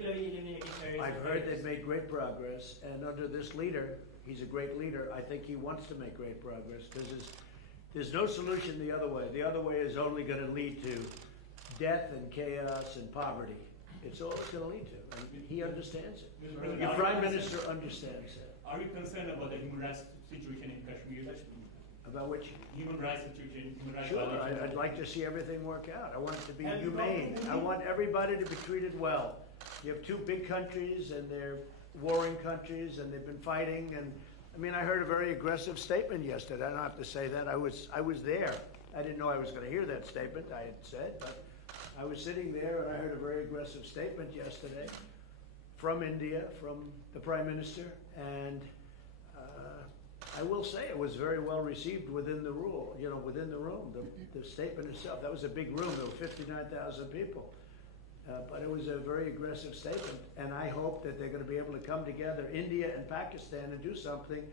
particularly eliminating areas. I've heard they've made great progress, and under this leader, he's a great leader. I think he wants to make great progress because there's no solution the other way. The other way is only going to lead to death and chaos and poverty. It's all it's going to lead to, and he understands it. Your Prime Minister understands that. Are you concerned about the human rights situation in Kashmir? About which? Human rights situation, human rights Sure, violations. I'd like to see everything work out. I want it to be humane. I want everybody to be treated well. You have two big countries, and they're warring countries, and they've been fighting. And I mean, I heard a very aggressive statement yesterday. I don't have to say that. I was there. I didn't know I was going to hear that statement. I had said, but I was sitting there, and I heard a very aggressive statement yesterday from India, from the Prime Minister, and I will say it was very well received within the rule, within the room, the statement itself. That was a big room. There were 59,000 people. But it was a very aggressive statement, and I hope that they're going to be able to come together, India and Pakistan, and do something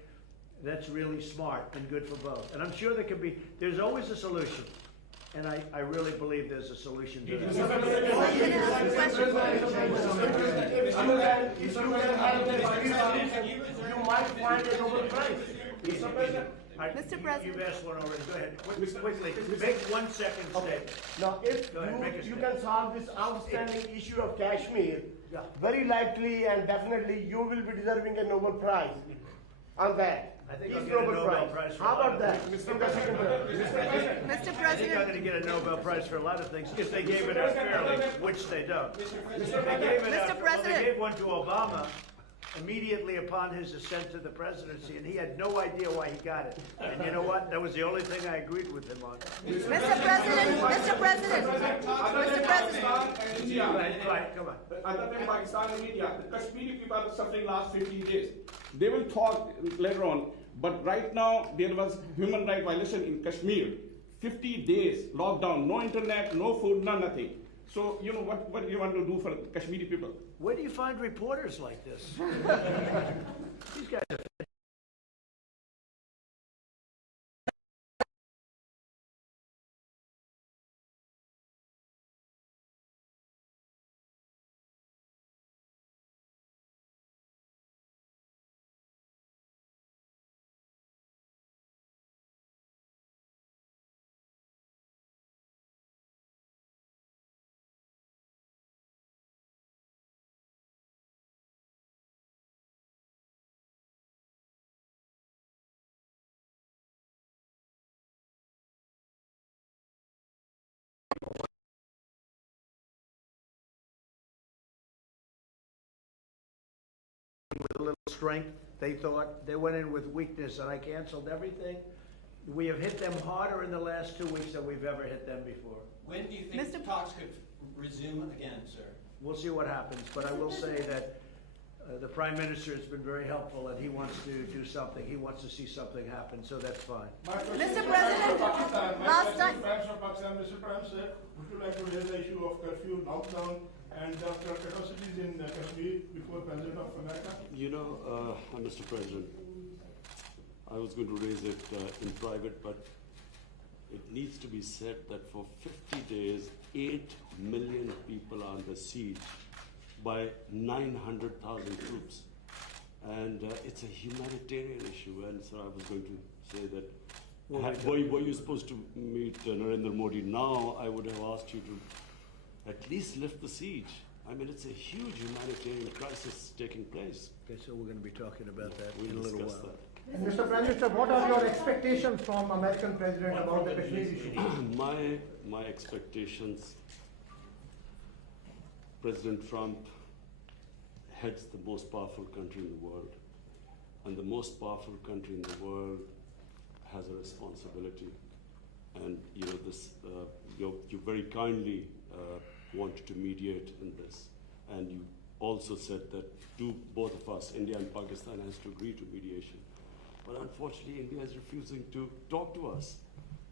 that's really smart and good for both. And I'm sure there's always a solution. And I really believe there's a solution to that. If you might find a Nobel Prize. Mr. President. You've asked one already. Go ahead. Quickly. Make 1 second statement. Now, if you can solve this outstanding issue of Kashmir, very likely and definitely you will be deserving a Nobel Prize on that. I think I'll get a Nobel Prize for How about that? Mr. I think I'm going to President. get a Nobel Prize for a lot of things if they gave it out fairly, which they don't. They gave one to Obama immediately upon his ascent to the presidency, and he had no idea why he got it. And you know what? That was the only thing I agreed with him on. Mr. President. Mr. President. Mr. President. Right, come on. Other than Pakistan and India, the Kashmiri people are suffering last 15 days. They will talk later on, but right now there was human rights violation in Kashmir. 50 days lockdown, no internet, no food, nothing. So, what do you want to do for Kashmiri people? Where do you find reporters like this? These guys are with a little strength. They thought they went in with weakness, and I canceled everything. We have hit them harder in the last 2 weeks than we've ever hit them before. When do you think the talks could resume again, sir? We'll see what happens, but I will say that the Prime Minister has been very helpful, and he wants to do something. He wants to see something happen, so that's fine. Mr. President, last time. Mr. Prime, sir, would you like to raise the issue of curfew, lockdown, and atrocities in Kashmir before President of America? Mr. President, I was going to raise it in private, but it needs to be said that for 50 days, 8 million people are under siege by 900,000 troops. And it's a humanitarian issue, and so I was going to say that were you supposed to meet Narendra Modi now, I would have asked you to at least lift the siege. I mean, it's a huge humanitarian crisis taking place. Okay, so we're going to be talking about that in a little while. And Mr. Prime Minister, what are your expectations from American President about the Kashmir issue? My expectations, President Trump heads the most powerful country in the world. And the most powerful country in the world has a responsibility. And you very kindly wanted to mediate in this. And you also said that both of us, India and Pakistan, has to agree to mediation. But unfortunately, India is refusing to talk to us.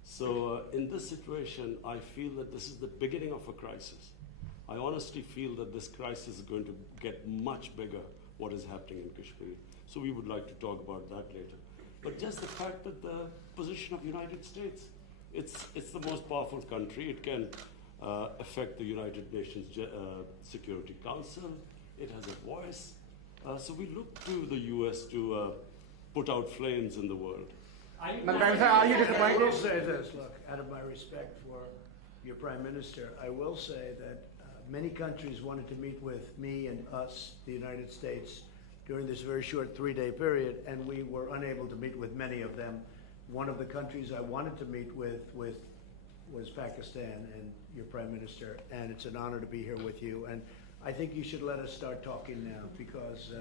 So in this situation, I feel that this is the beginning of a crisis. I honestly feel that this crisis is going to get much bigger, what is happening in Kashmir. So we would like to talk about that later. But just the fact that the position of the United States, it's the most powerful country. It can affect the United Nations Security Council. it has a voice. So we look to the US to put out flames in the world. I will say this, look, out of my respect for your Prime Minister, I will say that many countries wanted to meet with me and us, the United States, during this very short 3-day period, and we were unable to meet with many of them. One of the countries I wanted to meet with was Pakistan and your Prime Minister, and it's an honor to be here with you. And I think you should let us start talking now, because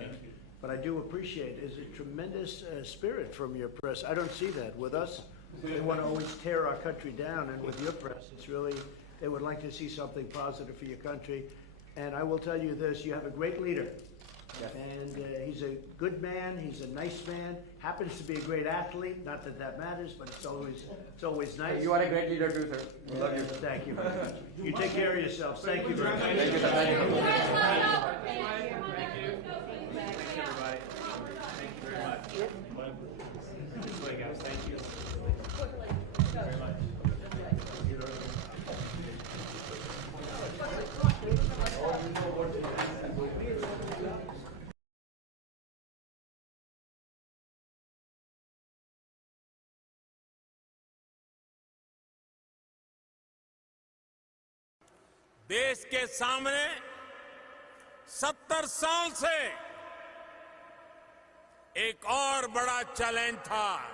but I do appreciate it's a tremendous spirit from your press. I don't see that with us. They want to always tear our country down, and with your press, it's really, they would like to see something positive for your country. And I will tell you this, you have a great leader. And he's a good man, he's a nice man, happens to be a great athlete, not that that matters, but it's always nice. You are a great leader too, sir. Love you. Thank you very much. You take care of yourselves. Thank you very much. Thank you, sir. Thank you. Everybody. Thank you very much. Thank you. Very much. देश के सामने 70 साल से एक और बड़ा challenge था।